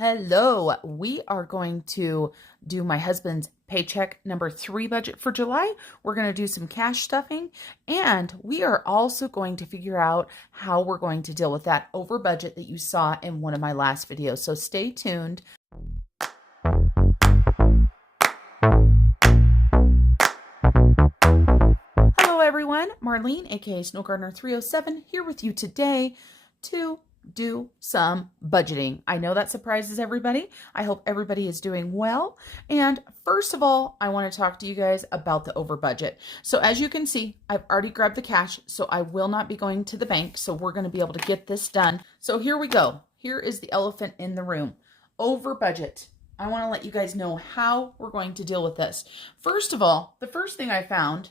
Hello, we are going to do my husband's paycheck number 3 budget for July. We're going to do some cash stuffing, and we are also going to figure out how we're going to deal with that over budget that you saw in one of my last videos. So stay tuned. Hello everyone, Marlene, aka Snow Gardener 307, here with you today to do some budgeting. I know that surprises everybody. I hope everybody is doing well. And first of all, I want to talk to you guys about the over budget. So as you can see, I've already grabbed the cash, so I will not be going to the bank. So we're going to be able to get this done. So here we go. Here is the elephant in the room. Over budget. I want to let you guys know how we're going to deal with this. First of all, the first thing I found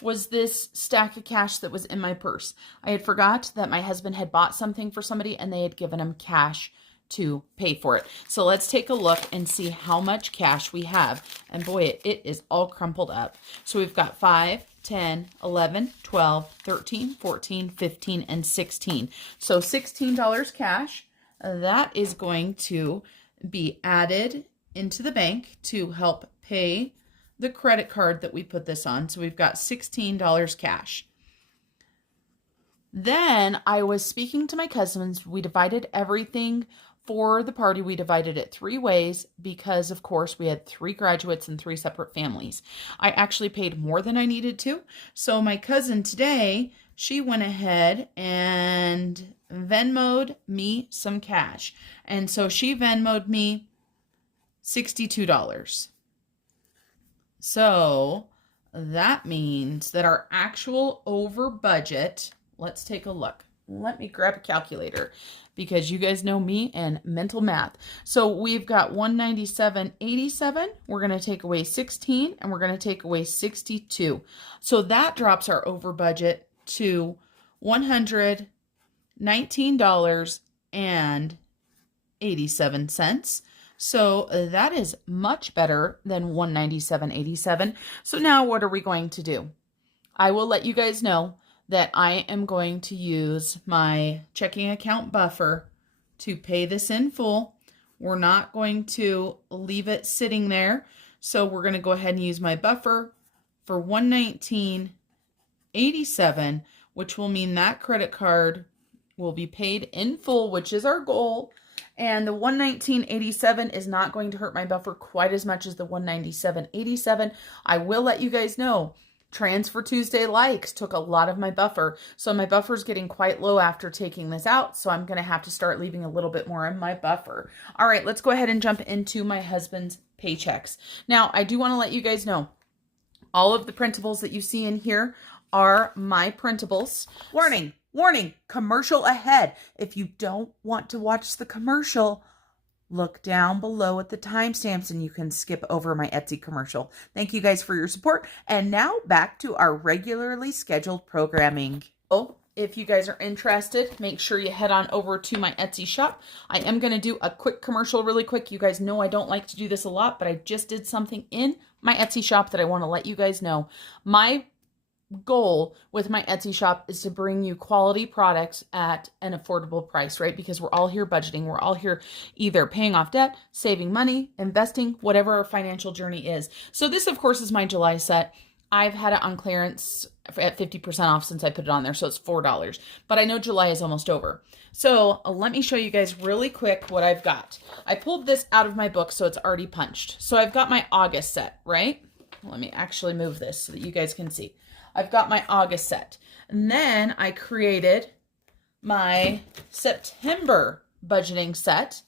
was this stack of cash that was in my purse. I had forgot that my husband had bought something for somebody and they had given him cash to pay for it. So let's take a look and see how much cash we have. And boy, it is all crumpled up. So we've got 5, 10, 11, 12, 13, 14, 15, and 16. So $16 cash. That is going to be added into the bank to help pay the credit card that we put this on. So we've got $16 cash. Then I was speaking to my cousins. We divided everything for the party. We divided it 3 ways because, of course, we had 3 graduates and 3 separate families. I actually paid more than I needed to. So my cousin today, she went ahead and Venmo'd me some cash. And so she Venmo'd me $62. So that means that our actual over budget, let's take a look. Let me grab a calculator because you guys know me and mental math. So we've got 197.87. We're going to take away 16 and we're going to take away 62. So that drops our over budget to $119.87. So that is much better than $197.87. So now what are we going to do? I will let you guys know that I am going to use my checking account buffer to pay this in full. We're not going to leave it sitting there. So we're going to go ahead and use my buffer for $119.87, which will mean that credit card will be paid in full, which is our goal. And the $119.87 is not going to hurt my buffer quite as much as the $197.87. I will let you guys know, Transfer Tuesday likes took a lot of my buffer. So my buffer is getting quite low after taking this out. So I'm going to have to start leaving a little bit more in my buffer. All right, let's go ahead and jump into my husband's paychecks. Now, I do want to let you guys know, all of the printables that you see in here are my printables. Warning. Warning, commercial ahead. If you don't want to watch the commercial, look down below at the timestamps and you can skip over my Etsy commercial. Thank you guys for your support. And now back to our regularly scheduled programming. Oh, if you guys are interested, make sure you head on over to my Etsy shop. I am going to do a quick commercial really quick. You guys know I don't like to do this a lot, but I just did something in my Etsy shop that I want to let you guys know. My goal with my Etsy shop is to bring you quality products at an affordable price, right? Because we're all here budgeting. We're all here either paying off debt, saving money, investing, whatever our financial journey is. So this, of course, is my July set. I've had it on clearance at 50% off since I put it on there. So it's $4, but I know July is almost over. So let me show you guys really quick what I've got. I pulled this out of my book, so it's already punched. So I've got my August set, right? Let me actually move this so that you guys can see. I've got my August set. And then I created my September budgeting set,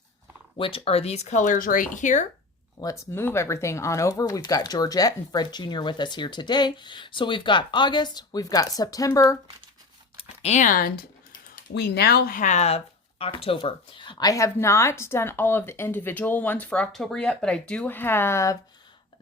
which are these colors right here. Let's move everything on over. We've got Georgette and Fred Jr. with us here today. So we've got August, we've got September, and we now have October. I have not done all of the individual ones for October yet, but I do have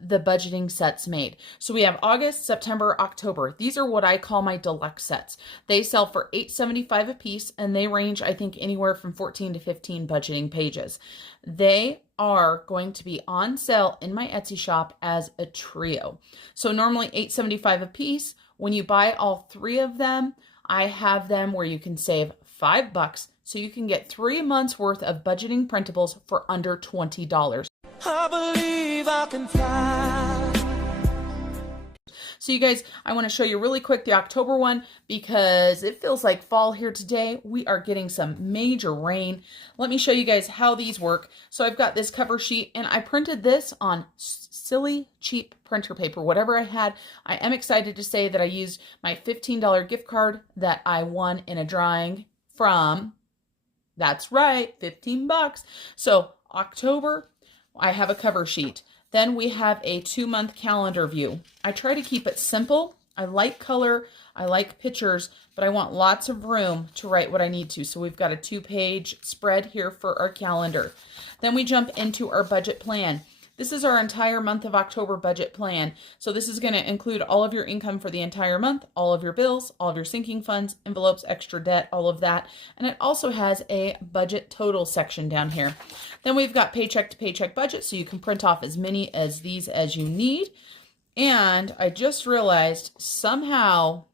the budgeting sets made. So we have August, September, October. These are what I call my deluxe sets. They sell for $8.75 a piece and they range, I think, anywhere from 14 to 15 budgeting pages. They are going to be on sale in my Etsy shop as a trio. So normally $8.75 a piece. When you buy all 3 of them, I have them where you can save $5 So you can get 3 months worth of budgeting printables for under $20. I believe I can fly. So you guys, I want to show you really quick the October one because it feels like fall here today. We are getting some major rain. Let me show you guys how these work. So I've got this cover sheet and I printed this on silly cheap printer paper, whatever I had. I am excited to say that I used my $15 gift card that I won in a drawing from, that's right, 15 bucks. So October, I have a cover sheet. Then we have a 2-month calendar view. I try to keep it simple. I like color, I like pictures, but I want lots of room to write what I need to. So we've got a 2-page spread here for our calendar. Then we jump into our budget plan. This is our entire month of October budget plan. So this is going to include all of your income for the entire month, all of your bills, all of your sinking funds, envelopes, extra debt, all of that. And it also has a budget total section down here. Then we've got paycheck to paycheck budget, so you can print off as many as these as you need. And I just realized somehow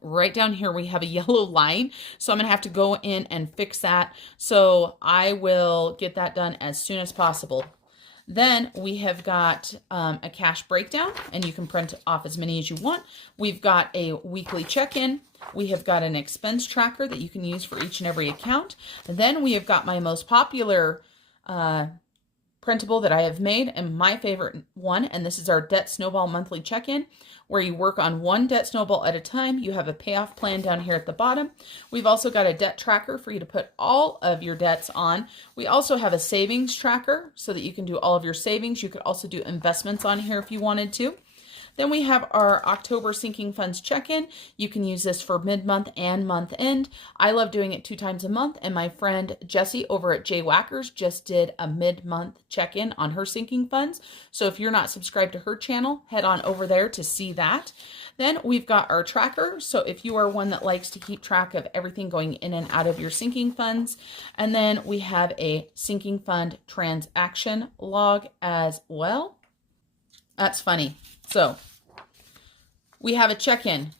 right down here we have a yellow line, so I'm gonna have to go in and fix that. So I will get that done as soon as possible. Then we have got a cash breakdown, and you can print off as many as you want. We've got a weekly check-in. We have got an expense tracker that you can use for each and every account. And then we have got my most popular printable that I have made, and my favorite one, and this is our debt snowball monthly check-in, where you work on one debt snowball at a time. You have a payoff plan down here at the bottom. We've also got a debt tracker for you to put all of your debts on. We also have a savings tracker so that you can do all of your savings. You could also do investments on here if you wanted to. Then we have our October sinking funds check-in. You can use this for mid-month and month-end. I love doing it 2 times a month, and my friend Jessie over at J Whackers just did a mid-month check-in on her sinking funds. So if you're not subscribed to her channel, head on over there to see that. Then we've got our tracker. So if you are one that likes to keep track of everything going in and out of your sinking funds. And then we have a sinking fund transaction log as well. That's funny. So we have a check-in.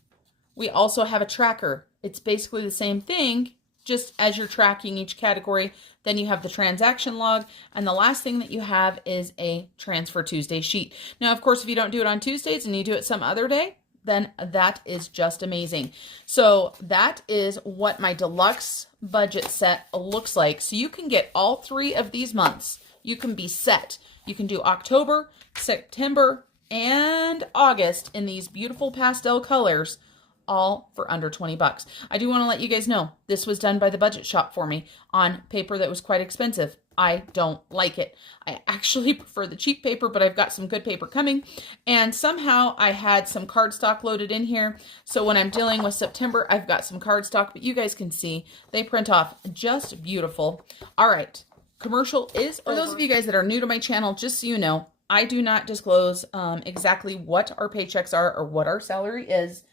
We also have a tracker. It's basically the same thing, just as you're tracking each category. Then you have the transaction log. And the last thing that you have is a Transfer Tuesday sheet. Now, of course, if you don't do it on Tuesdays and you do it some other day, then that is just amazing. So that is what my deluxe budget set looks like. So you can get all 3 of these months. You can be set. You can do October, September, and August in these beautiful pastel colors, all for under 20 bucks. I do want to let you guys know this was done by the budget shop for me on paper that was quite expensive. I don't like it. I actually prefer the cheap paper, but I've got some good paper coming. And somehow I had some cardstock loaded in here. So when I'm dealing with September, I've got some cardstock, but you guys can see they print off just beautiful. All right. Commercial is over. For those of you guys that are new to my channel, just so you know, I do not disclose exactly what our paychecks are or what our salary is.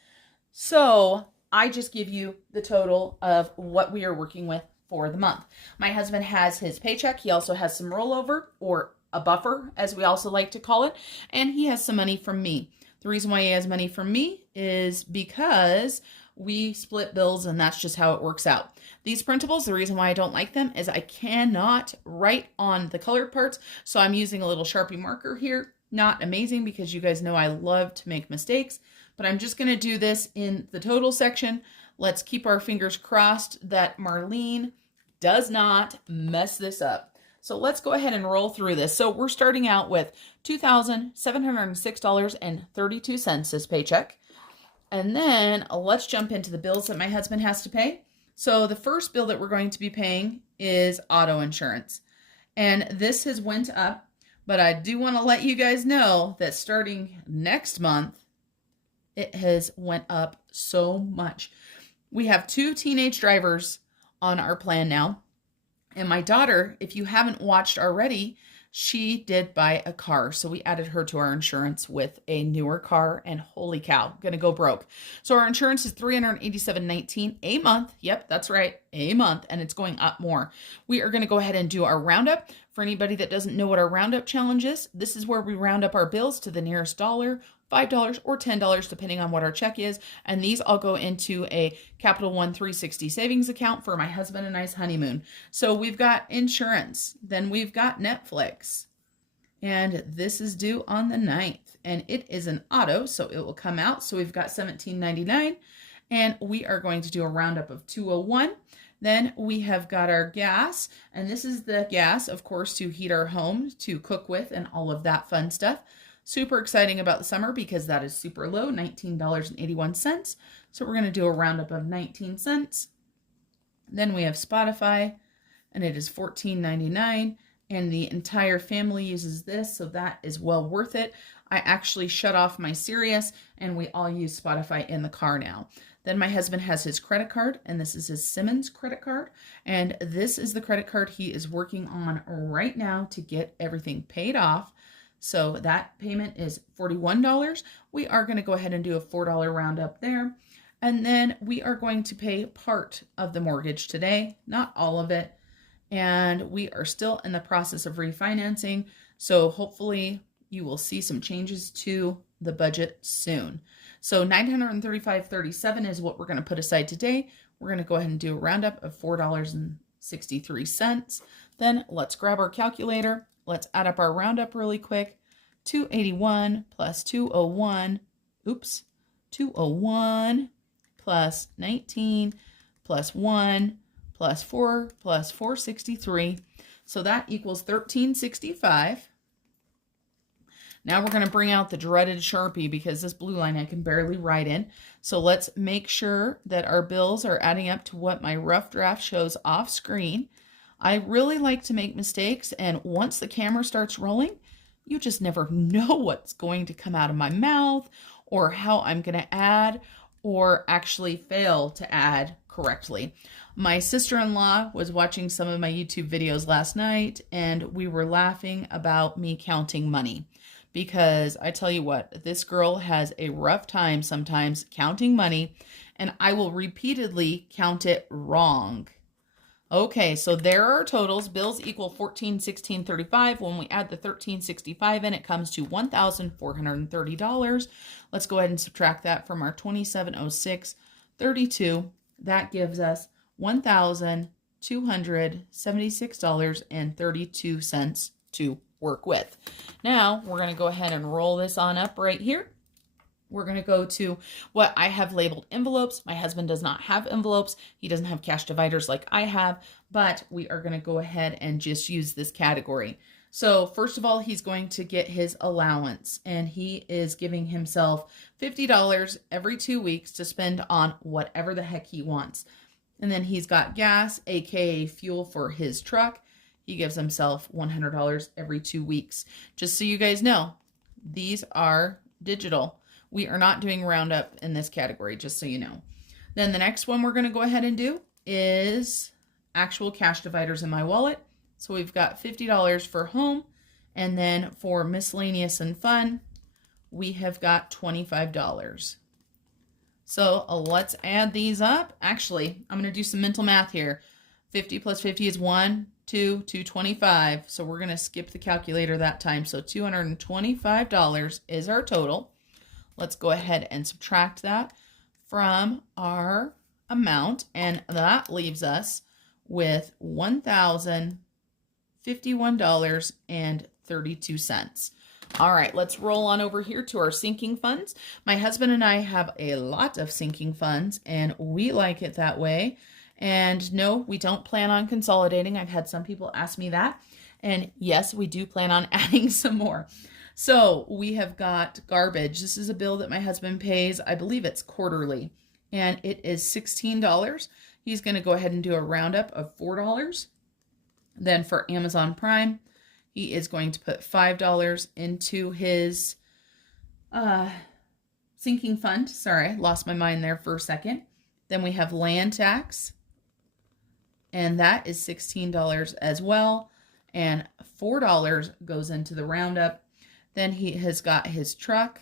So I just give you the total of what we are working with for the month. My husband has his paycheck. He also has some rollover, or a buffer, as we also like to call it. And he has some money from me. The reason why he has money from me is because we split bills, and that's just how it works out. These printables, the reason why I don't like them is I cannot write on the colored parts. So I'm using a little Sharpie marker here. Not amazing, because you guys know I love to make mistakes, but I'm just going to do this in the total section. Let's keep our fingers crossed that Marlene does not mess this up. So let's go ahead and roll through this. So we're starting out with $2,706.32 this paycheck. And then let's jump into the bills that my husband has to pay. So the first bill that we're going to be paying is auto insurance. And this has went up, but I do want to let you guys know that starting next month, it has went up so much. We have 2 teenage drivers on our plan now. And my daughter, if you haven't watched already, she did buy a car. So we added her to our insurance with a newer car, and holy cow, gonna go broke. So our insurance is $387.19 a month. Yep, that's right, a month, and it's going up more. We are gonna go ahead and do our roundup. For anybody that doesn't know what our roundup challenge is, this is where we round up our bills to the nearest dollar $5 or $10 depending on what our check is, and these all go into a Capital One 360 savings account for my husband and I's honeymoon. So we've got insurance, then we've got Netflix, and this is due on the 9th, and it is an auto, so it will come out. So we've got $17.99, and we are going to do a roundup of $201. Then we have got our gas, and this is the gas, of course, to heat our home, to cook with, and all of that fun stuff. Super exciting about the summer because that is super low, $19.81. So we're going to do a roundup of 19 cents. Then we have Spotify, and it is $14.99, and the entire family uses this, so that is well worth it. I actually shut off my Sirius, and we all use Spotify in the car now. Then my husband has his credit card, and this is his Simmons credit card. And this is the credit card he is working on right now to get everything paid off. So that payment is $41. We are going to go ahead and do a $4 roundup there. And then we are going to pay part of the mortgage today, not all of it. And we are still in the process of refinancing. So hopefully you will see some changes to the budget soon. So $935.37 is what we're going to put aside today. We're going to go ahead and do a roundup of $4.63. Then let's grab our calculator. Let's add up our roundup really quick. 281 plus 201. Oops. 201 plus 19 plus 1 plus 4 plus 463. So that equals 1365. Now we're going to bring out the dreaded Sharpie because this blue line I can barely write in. So let's make sure that our bills are adding up to what my rough draft shows off screen. I really like to make mistakes, and once the camera starts rolling, you just never know what's going to come out of my mouth or how I'm going to add or actually fail to add correctly. My sister-in-law was watching some of my YouTube videos last night, and we were laughing about me counting money. Because I tell you what, this girl has a rough time sometimes counting money, and I will repeatedly count it wrong. Okay, so there are our totals. Bills equal $1,416.35. When we add the $1,365 in, it comes to $1,430. Let's go ahead and subtract that from our $2,706.32. That gives us $1,276.32 to work with. Now we're going to go ahead and roll this on up right here. We're going to go to what I have labeled envelopes. My husband does not have envelopes. He doesn't have cash dividers like I have, but we are going to go ahead and just use this category. So first of all, he's going to get his allowance, and he is giving himself $50 every 2 weeks to spend on whatever the heck he wants. And then he's got gas, aka fuel for his truck. He gives himself $100 every 2 weeks. Just so you guys know, these are digital. We are not doing roundup in this category, just so you know. Then the next one we're going to go ahead and do is actual cash dividers in my wallet. So we've got $50 for home, and then for miscellaneous and fun, we have got $25. So let's add these up. Actually, I'm going to do some mental math here. 50 plus 50 is 225. So we're going to skip the calculator that time. So $225 is our total. Let's go ahead and subtract that from our amount, and that leaves us with $1,051.32. All right, let's roll on over here to our sinking funds. My husband and I have a lot of sinking funds, and we like it that way. And no, we don't plan on consolidating. I've had some people ask me that. And yes, we do plan on adding some more. So we have got garbage. This is a bill that my husband pays. I believe it's quarterly, and it is $16. He's going to go ahead and do a roundup of $4. Then for Amazon Prime, he is going to put $5 into his sinking fund. Sorry, lost my mind there for a second. Then we have land tax, and that is $16 as well. And $4 goes into the roundup. Then he has got his truck,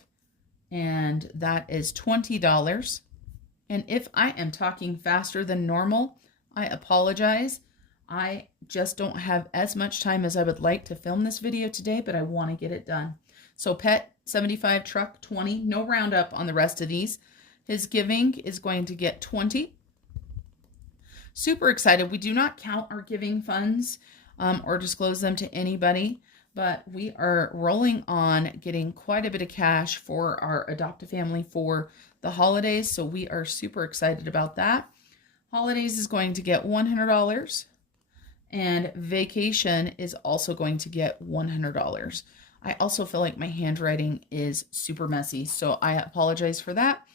and that is $20. And if I am talking faster than normal, I apologize. I just don't have as much time as I would like to film this video today, but I want to get it done. So pet 75, truck 20, no roundup on the rest of these. His giving is going to get 20. Super excited. We do not count our giving funds or disclose them to anybody, but we are rolling on getting quite a bit of cash for our adoptive family for the holidays. So we are super excited about that. Holidays is going to get $100 and vacation is also going to get $100. I also feel like my handwriting is super messy, so I apologize for that.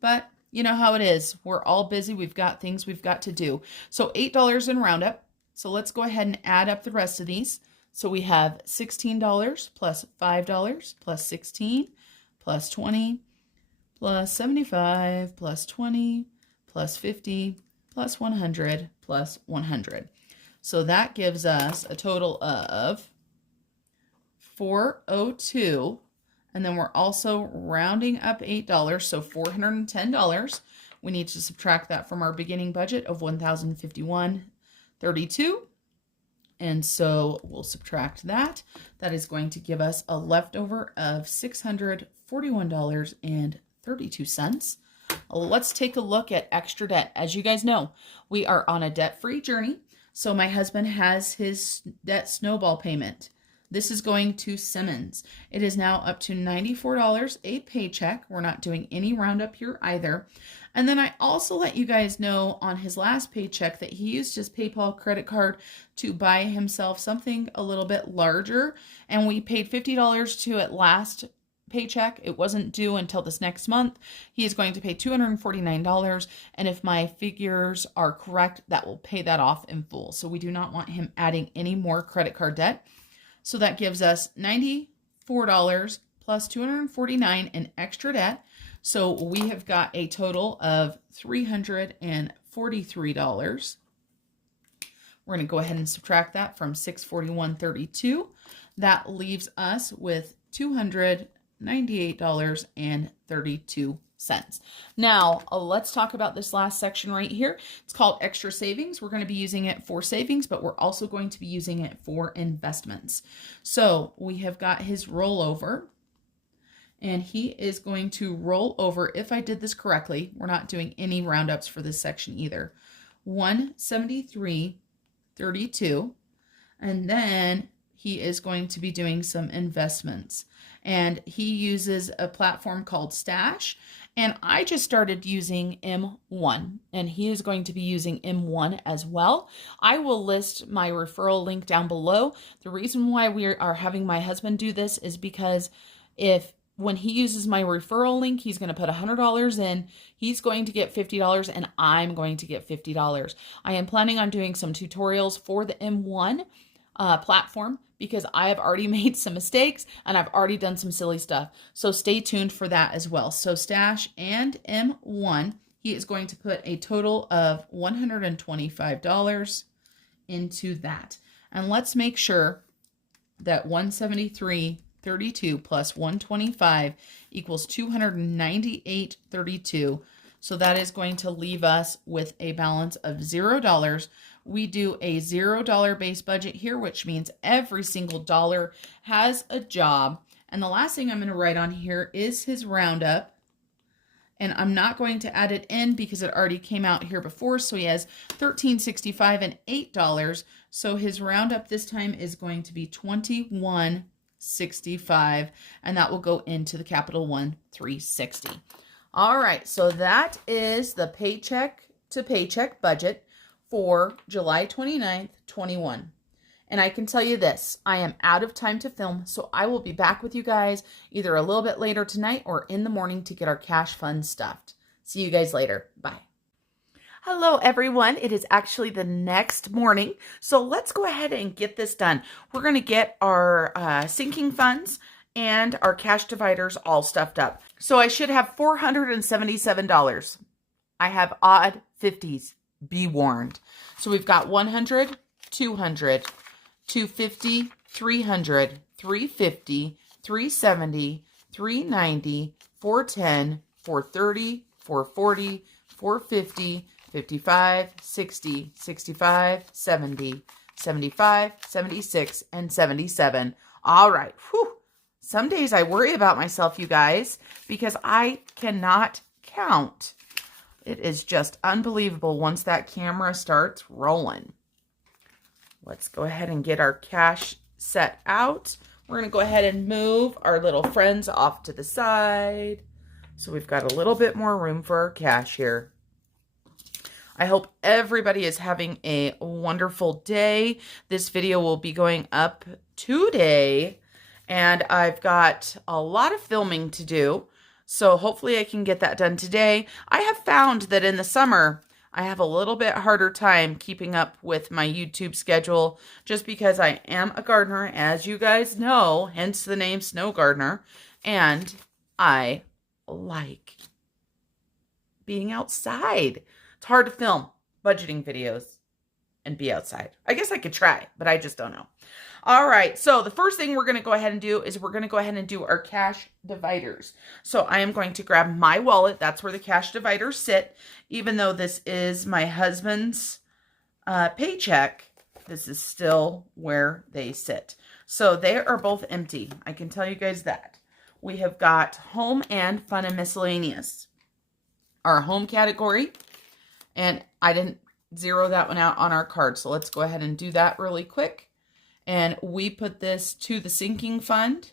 But you know how it is. We're all busy. We've got things we've got to do. So $8 in roundup. So let's go ahead and add up the rest of these. So we have $16 plus $5 plus 16 plus 20 plus 75 plus 20 plus 50 plus 100 plus 100. So that gives us a total of $402, and then we're also rounding up $8, so $410. We need to subtract that from our beginning budget of $1,051.32, and so we'll subtract that. That is going to give us a leftover of $641.32. Let's take a look at extra debt. As you guys know, we are on a debt-free journey, so my husband has his debt snowball payment. This is going to Simmons. It is now up to $94 a paycheck. We're not doing any roundup here either. And then I also let you guys know on his last paycheck that he used his PayPal credit card to buy himself something a little bit larger. And we paid $50 to it last paycheck. It wasn't due until this next month. He is going to pay $249. And if my figures are correct, that will pay that off in full. So we do not want him adding any more credit card debt. So that gives us $94 plus $249 in extra debt. So we have got a total of $343. We're going to go ahead and subtract that from $641.32. That leaves us with $298.32. Now, let's talk about this last section right here. It's called extra savings. We're going to be using it for savings, but we're also going to be using it for investments. So we have got his rollover, and he is going to roll over, if I did this correctly, we're not doing any roundups for this section either, $173.32, and then he is going to be doing some investments. And he uses a platform called Stash. And I just started using M1, and he is going to be using M1 as well. I will list my referral link down below. The reason why we are having my husband do this is because when he uses my referral link, he's going to put $100 in, he's going to get $50, and I'm going to get $50. I am planning on doing some tutorials for the M1 platform because I have already made some mistakes and I've already done some silly stuff. So stay tuned for that as well. So Stash and M1, he is going to put a total of $125 into that. And let's make sure that $173.32 plus 125 equals $298.32. So that is going to leave us with a balance of $0. We do a $0 base budget here, which means every single dollar has a job. And the last thing I'm going to write on here is his roundup. And I'm not going to add it in because it already came out here before. So he has $13.65 and $8. So his roundup this time is going to be $21.65. And that will go into the Capital One 360. All right, so that is the paycheck to paycheck budget for July 29th, 21. And I can tell you this, I am out of time to film, so I will be back with you guys either a little bit later tonight or in the morning to get our cash fund stuffed. See you guys later. Bye. Hello, everyone. It is actually the next morning, so let's go ahead and get this done. We're going to get our sinking funds and our cash dividers all stuffed up. So I should have $477. I have odd 50s. Be warned. So we've got 100, 200, 250, 300, 350, 370, 390, 410, 430, 440, 450, 55, 60, 65, 70, 75, 76, and 77. All right. Whew. Some days I worry about myself, you guys, because I cannot count. It is just unbelievable once that camera starts rolling. Let's go ahead and get our cash set out. We're going to go ahead and move our little friends off to the side. So we've got a little bit more room for our cash here. I hope everybody is having a wonderful day. This video will be going up today, and I've got a lot of filming to do. So hopefully I can get that done today. I have found that in the summer, I have a little bit harder time keeping up with my YouTube schedule just because I am a gardener, as you guys know, hence the name Snow Gardener, and I like being outside. It's hard to film budgeting videos and be outside. I guess I could try, but I just don't know. All right, so the first thing we're going to go ahead and do is we're going to go ahead and do our cash dividers. So I am going to grab my wallet. That's where the cash dividers sit. Even though this is my husband's paycheck, this is still where they sit. So they are both empty. I can tell you guys that. We have got home and fun and miscellaneous. Our home category, and I didn't zero that one out on our card. So let's go ahead and do that really quick. And we put this to the sinking fund.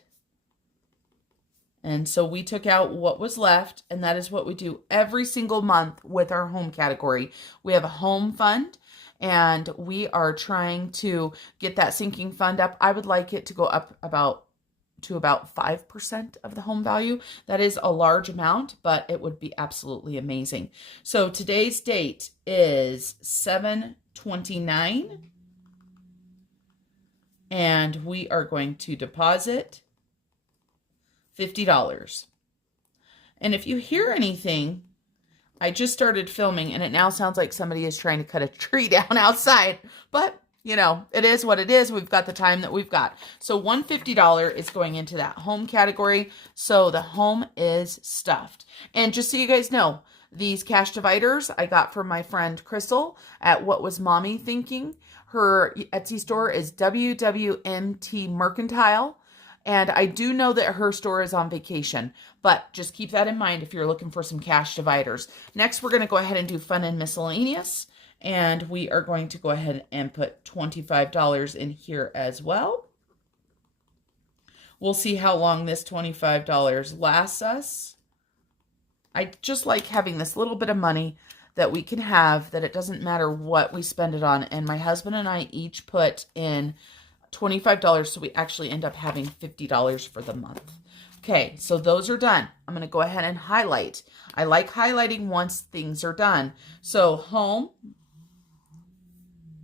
And so we took out what was left, and that is what we do every single month with our home category. We have a home fund, and we are trying to get that sinking fund up. I would like it to go up to about 5% of the home value. That is a large amount, but it would be absolutely amazing. So today's date is 7/29. And we are going to deposit $50. And if you hear anything, I just started filming and it now sounds like somebody is trying to cut a tree down outside. But, you know, it is what it is. We've got the time that we've got. So $150 is going into that home category. So the home is stuffed. And just so you guys know, these cash dividers I got from my friend Crystal at What Was Mommy Thinking. Her Etsy store is WWMT Mercantile. And I do know that her store is on vacation, but just keep that in mind if you're looking for some cash dividers. Next, we're going to go ahead and do fun and miscellaneous. And we are going to go ahead and put $25 in here as well. We'll see how long this $25 lasts us. I just like having this little bit of money that we can have, that it doesn't matter what we spend it on. And my husband and I each put in $25, so we actually end up having $50 for the month. Okay, so those are done. I'm going to go ahead and highlight. I like highlighting once things are done. So home,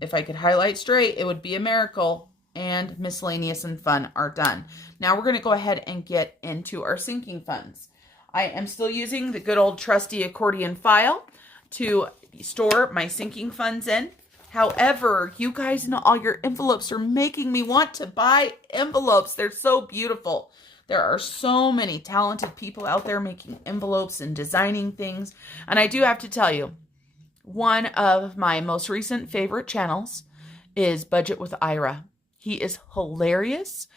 if I could highlight straight, it would be a miracle. And miscellaneous and fun are done. Now we're going to go ahead and get into our sinking funds. I am still using the good old trusty accordion file to store my sinking funds in. However, you guys know all your envelopes are making me want to buy envelopes. They're so beautiful. There are so many talented people out there making envelopes and designing things. And I do have to tell you, one of my most recent favorite channels is Budget with Ira. He is hilarious.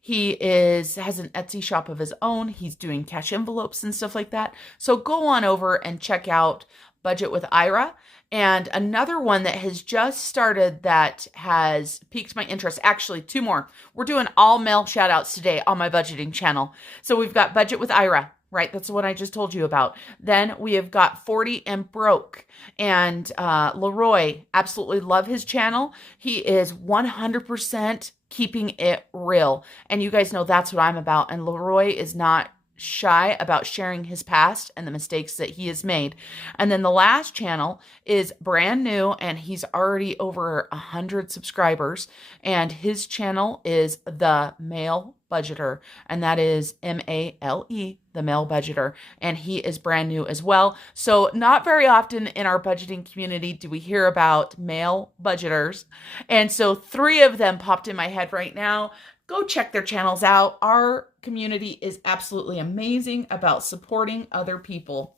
He has an Etsy shop of his own. He's doing cash envelopes and stuff like that. So go on over and check out Budget with Ira. And another one that has just started that has piqued my interest. Actually, two more. We're doing all male shout outs today on my budgeting channel. So we've got Budget with Ira, right? That's the one I just told you about. Then we have got 40 and Broke. And Leroy, absolutely love his channel. He is 100% keeping it real. And you guys know that's what I'm about. And Leroy is not shy about sharing his past and the mistakes that he has made. And then the last channel is brand new and he's already over 100 subscribers, and his channel is The Male Budgeter, and that is M-A-L-E, The Male Budgeter, and he is brand new as well. So not very often in our budgeting community do we hear about male budgeters, and so 3 of them popped in my head right now. Go check their channels out. Our community is absolutely amazing about supporting other people.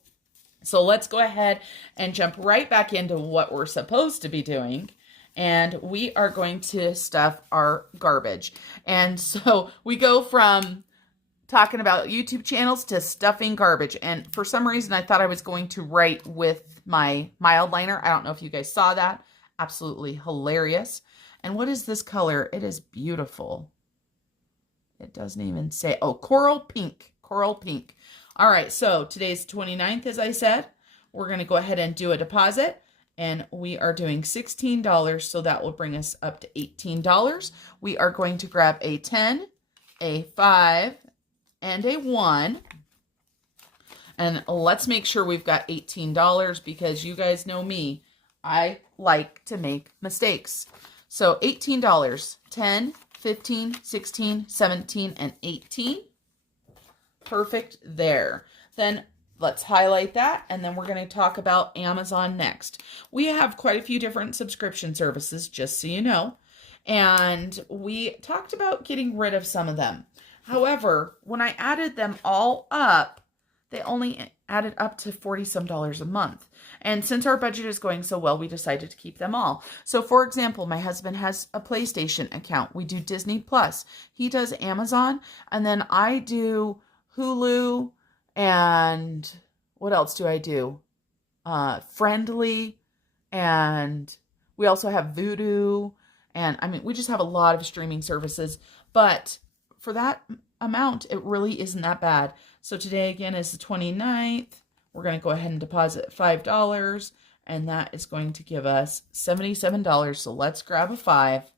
So let's go ahead and jump right back into what we're supposed to be doing. And we are going to stuff our garbage. And so we go from talking about YouTube channels to stuffing garbage. And for some reason, I thought I was going to write with my mild liner. I don't know if you guys saw that. Absolutely hilarious. And what is this color? It is beautiful. It doesn't even say. Oh, coral pink. Coral pink. All right, so today's 29th, as I said. We're going to go ahead and do a deposit. And we are doing $16, so that will bring us up to $18. We are going to grab a 10, a 5, and a 1. And let's make sure we've got $18 because you guys know me. I like to make mistakes. So $18, 10, 15, 16, 17, and 18. Perfect there. Then let's highlight that, and then we're going to talk about Amazon next. We have quite a few different subscription services, just so you know, and we talked about getting rid of some of them. However, when I added them all up, they only added up to $40-some a month. And since our budget is going so well, we decided to keep them all. So for example, my husband has a PlayStation account. We do Disney Plus. He does Amazon, and then I do Hulu, and what else do I do? Friendly, and we also have Vudu, and I mean, we just have a lot of streaming services, but for that amount, it really isn't that bad. So today, again, is the 29th. We're going to go ahead and deposit $5, and that is going to give us $77. So let's grab a 5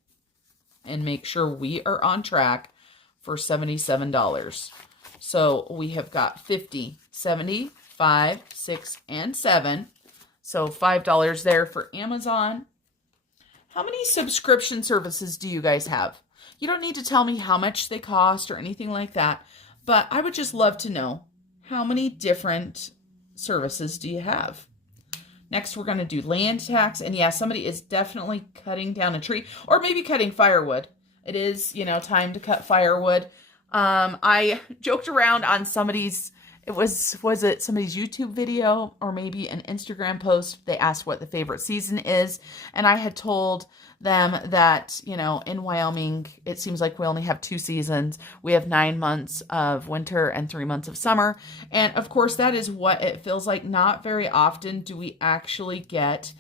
and make sure we are on track for $77. So we have got 50, 70, 5, 6, and 7. So $5 there for Amazon. How many subscription services do you guys have? You don't need to tell me how much they cost or anything like that, but I would just love to know how many different services do you have? Next, we're going to do land tax. And yeah, somebody is definitely cutting down a tree or maybe cutting firewood. It is, time to cut firewood. I joked around on somebody's, was it somebody's YouTube video or maybe an Instagram post? They asked what the favorite season is. And I had told them that, in Wyoming, it seems like we only have 2 seasons. We have 9 months of winter and 3 months of summer. And of course, that is what it feels like. Not very often do we actually get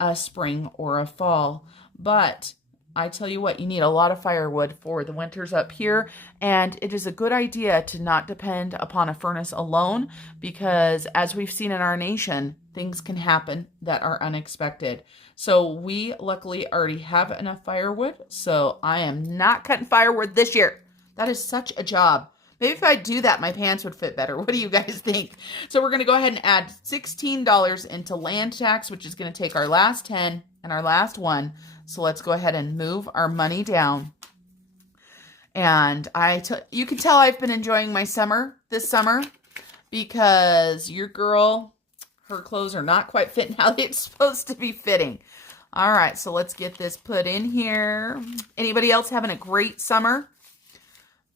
a spring or a fall, but I tell you what, you need a lot of firewood for the winters up here, and it is a good idea to not depend upon a furnace alone because, as we've seen in our nation, things can happen that are unexpected. So we luckily already have enough firewood, so I am not cutting firewood this year. That is such a job. Maybe if I do that, my pants would fit better. What do you guys think? So we're going to go ahead and add $16 into land tax, which is going to take our last 10 and our last 1. So let's go ahead and move our money down. And you can tell I've been enjoying my summer this summer because your girl, her clothes are not quite fitting how they're supposed to be fitting. All right, so let's get this put in here. Anybody else having a great summer?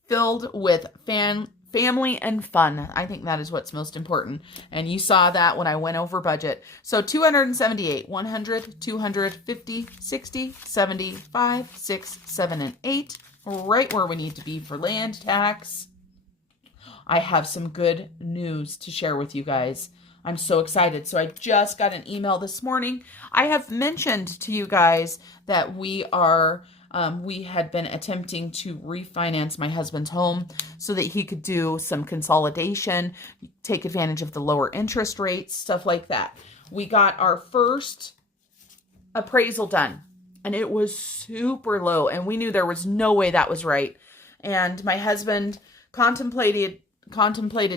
Filled with family and fun. I think that is what's most important. And you saw that when I went over budget. So 278, 100, 250, 60, 75, 6, 7, and 8. Right where we need to be for land tax. I have some good news to share with you guys. I'm so excited. So I just got an email this morning. I have mentioned to you guys that we had been attempting to refinance my husband's home so that he could do some consolidation, take advantage of the lower interest rates, stuff like that. We got our first appraisal done, and it was super low, and we knew there was no way that was right. And my husband contemplated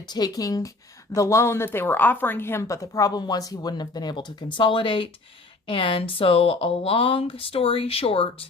taking the loan that they were offering him, but the problem was he wouldn't have been able to consolidate. And so, a long story short,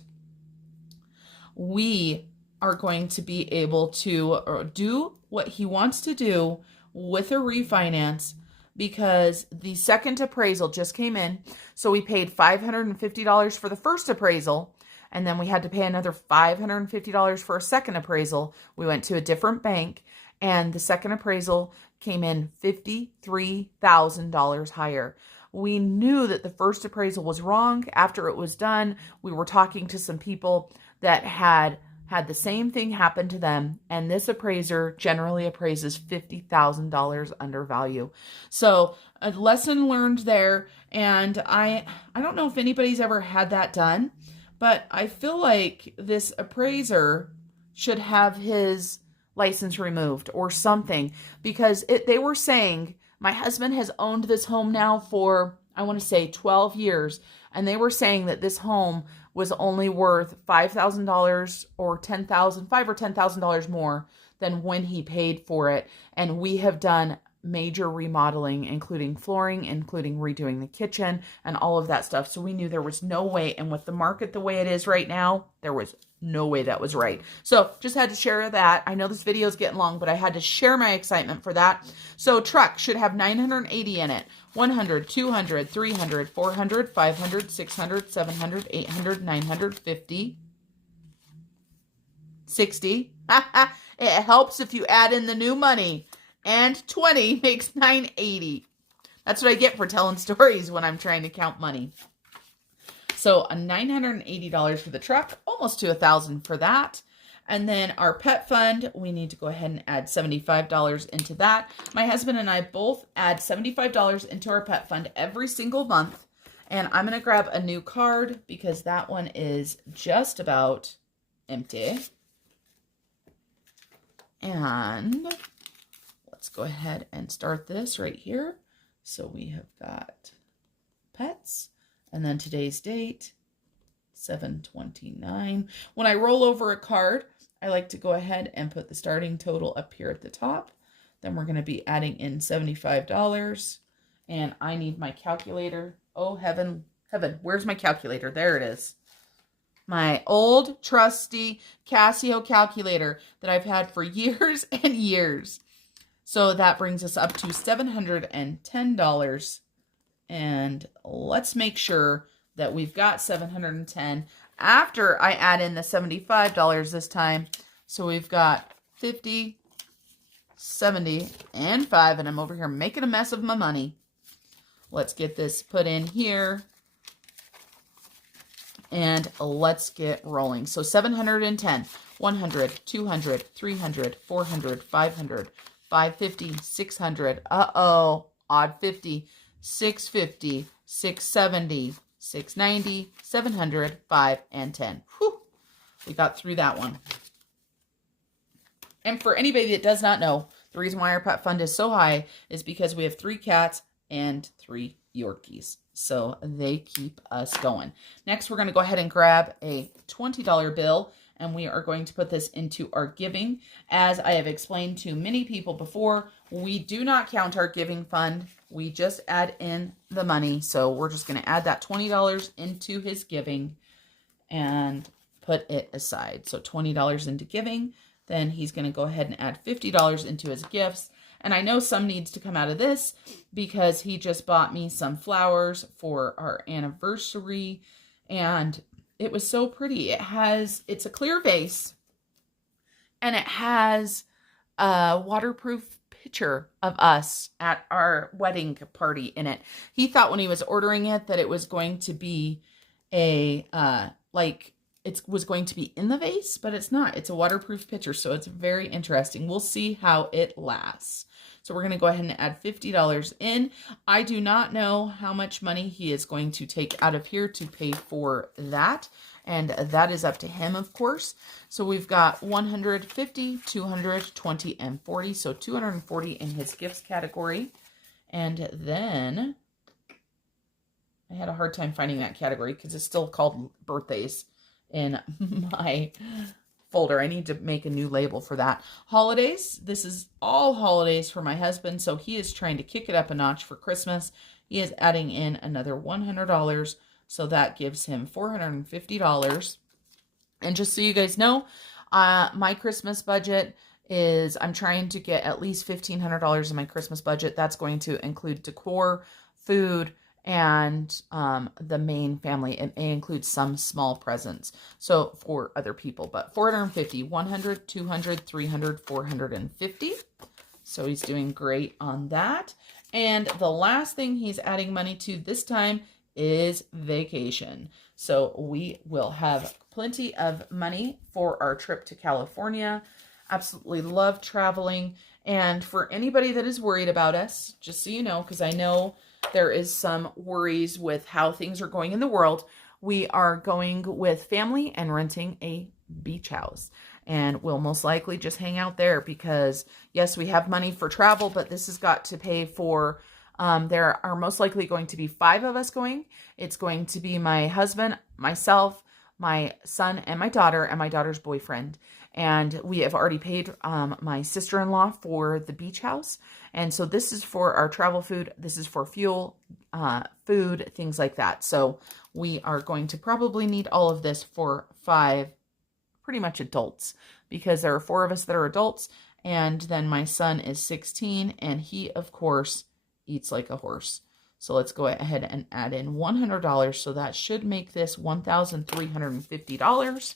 we are going to be able to do what he wants to do with a refinance because the second appraisal just came in. So we paid $550 for the first appraisal, and then we had to pay another $550 for a second appraisal. We went to a different bank, and the second appraisal came in $53,000 higher. We knew that the first appraisal was wrong. After it was done, we were talking to some people that had had the same thing happen to them, and this appraiser generally appraises $50,000 under value. So a lesson learned there, and I don't know if anybody's ever had that done, but I feel like this appraiser should have his license removed or something, because they were saying, my husband has owned this home now for, I want to say 12 years, and they were saying that this home was only worth $5,000 or $5,000 or $10,000 more than when he paid for it. And we have done major remodeling, including flooring, including redoing the kitchen and all of that stuff. So we knew there was no way, and with the market the way it is right now, there was no way that was right. So just had to share that. I know this video is getting long, but I had to share my excitement for that. So truck should have 980 in it. 100, 200, 300, 400, 500, 600, 700, 800, 950, 60. It helps if you add in the new money. And 20 makes 980. That's what I get for telling stories when I'm trying to count money. So a $980 for the truck, almost to $1,000 for that. And then our pet fund, we need to go ahead and add $75 into that. My husband and I both add $75 into our pet fund every single month. And I'm going to grab a new card because that one is just about empty. And let's go ahead and start this right here. So we have got pets, and then today's date, 7/29. When I roll over a card, I like to go ahead and put the starting total up here at the top. Then we're going to be adding in $75. And I need my calculator. Oh, heaven, heaven. Where's my calculator? There it is. My old trusty Casio calculator that I've had for years and years. So that brings us up to $710. And let's make sure that we've got $710 after I add in the $75 this time. So we've got 50, 70, and 5. And I'm over here making a mess of my money. Let's get this put in here. And let's get rolling. So 710, 100, 200, 300, 400, 500, 550, 600. Uh-oh, odd 50, 650, 670, 690, 700, 5, and 10. Whew, we got through that one. And for anybody that does not know, the reason why our pet fund is so high is because we have 3 cats and 3 Yorkies. So they keep us going. Next, we're going to go ahead and grab a $20 bill, and we are going to put this into our giving. As I have explained to many people before, we do not count our giving fund. We just add in the money. So we're just going to add that $20 into his giving and put it aside. So $20 into giving. Then he's going to go ahead and add $50 into his gifts. And I know some needs to come out of this because he just bought me some flowers for our anniversary. And it was so pretty. It's a clear vase. And it has a waterproof picture of us at our wedding party in it. He thought when he was ordering it that it was going to be it was going to be in the vase, but it's not. It's a waterproof picture, so it's very interesting. We'll see how it lasts. So we're going to go ahead and add $50 in. I do not know how much money he is going to take out of here to pay for that, and that is up to him, of course. So we've got 150, 200, 20, and 40. So 240 in his gifts category. And then I had a hard time finding that category because it's still called birthdays in my folder. I need to make a new label for that. Holidays. This is all holidays for my husband. So he is trying to kick it up a notch for Christmas. He is adding in another $100. So that gives him $450. And just so you guys know, my Christmas budget is, I'm trying to get at least $1,500 in my Christmas budget. That's going to include decor, food, and the main family. It may include some small presents, so for other people, but 450, 100, 200, 300, 450. So he's doing great on that. And the last thing he's adding money to this time is vacation. So we will have plenty of money for our trip to California. Absolutely love traveling. And for anybody that is worried about us, just so you know, because I know there is some worries with how things are going in the world, we are going with family and renting a beach house. And we'll most likely just hang out there because, yes, we have money for travel, but this has got to pay for, there are most likely going to be 5 of us going. It's going to be my husband, myself, my son, and my daughter's boyfriend. And we have already paid my sister-in-law for the beach house. And so this is for our travel food. This is for fuel, food, things like that. So we are going to probably need all of this for 5 pretty much adults, because there are 4 of us that are adults. And then my son is 16 and he, of course, eats like a horse. So let's go ahead and add in $100. So that should make this $1,350.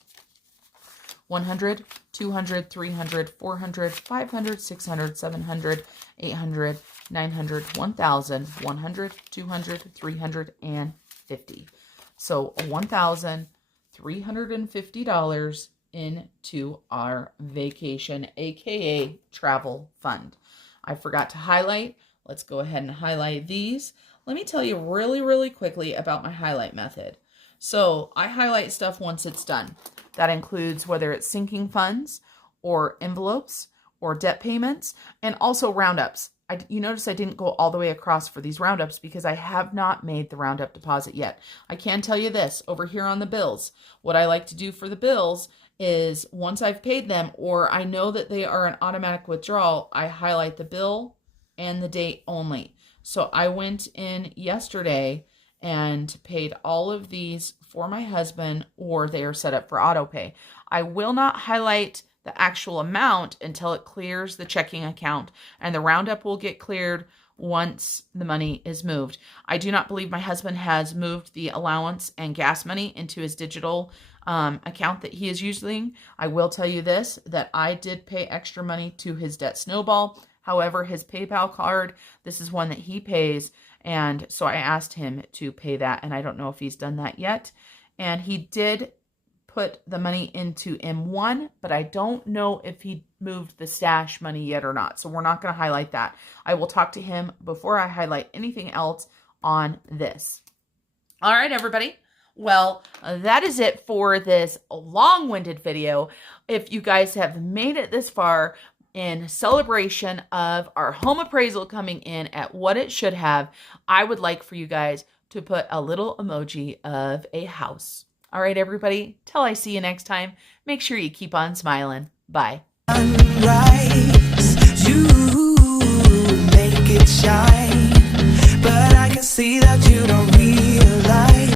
100, 200, 300, 400, 500, 600, 700, 800, 900, 1,000, 100, 200, 350. So $1,350 into our vacation, aka travel fund. I forgot to highlight. Let's go ahead and highlight these. Let me tell you really quickly about my highlight method. So I highlight stuff once it's done. That includes whether it's sinking funds or envelopes or debt payments, and also roundups. You notice I didn't go all the way across for these roundups because I have not made the roundup deposit yet. I can tell you this, over here on the bills, what I like to do for the bills is once I've paid them or I know that they are an automatic withdrawal, I highlight the bill and the date only. So I went in yesterday and paid all of these for my husband, or they are set up for auto pay. I will not highlight the actual amount until it clears the checking account, and the roundup will get cleared once the money is moved. I do not believe my husband has moved the allowance and gas money into his digital account that he is using. I will tell you this, that I did pay extra money to his debt snowball. However, his PayPal card, this is one that he pays. And so I asked him to pay that, and I don't know if he's done that yet. And he did put the money into M1, but I don't know if he moved the stash money yet or not. So we're not going to highlight that. I will talk to him before I highlight anything else on this. All right, everybody. Well, that is it for this long-winded video. If you guys have made it this far, in celebration of our home appraisal coming in at what it should have, I would like for you guys to put a little emoji of a house. All right, everybody, till I see you next time, make sure you keep on smiling. Bye. Sunrise, you make it shine, but I can see that you don't read.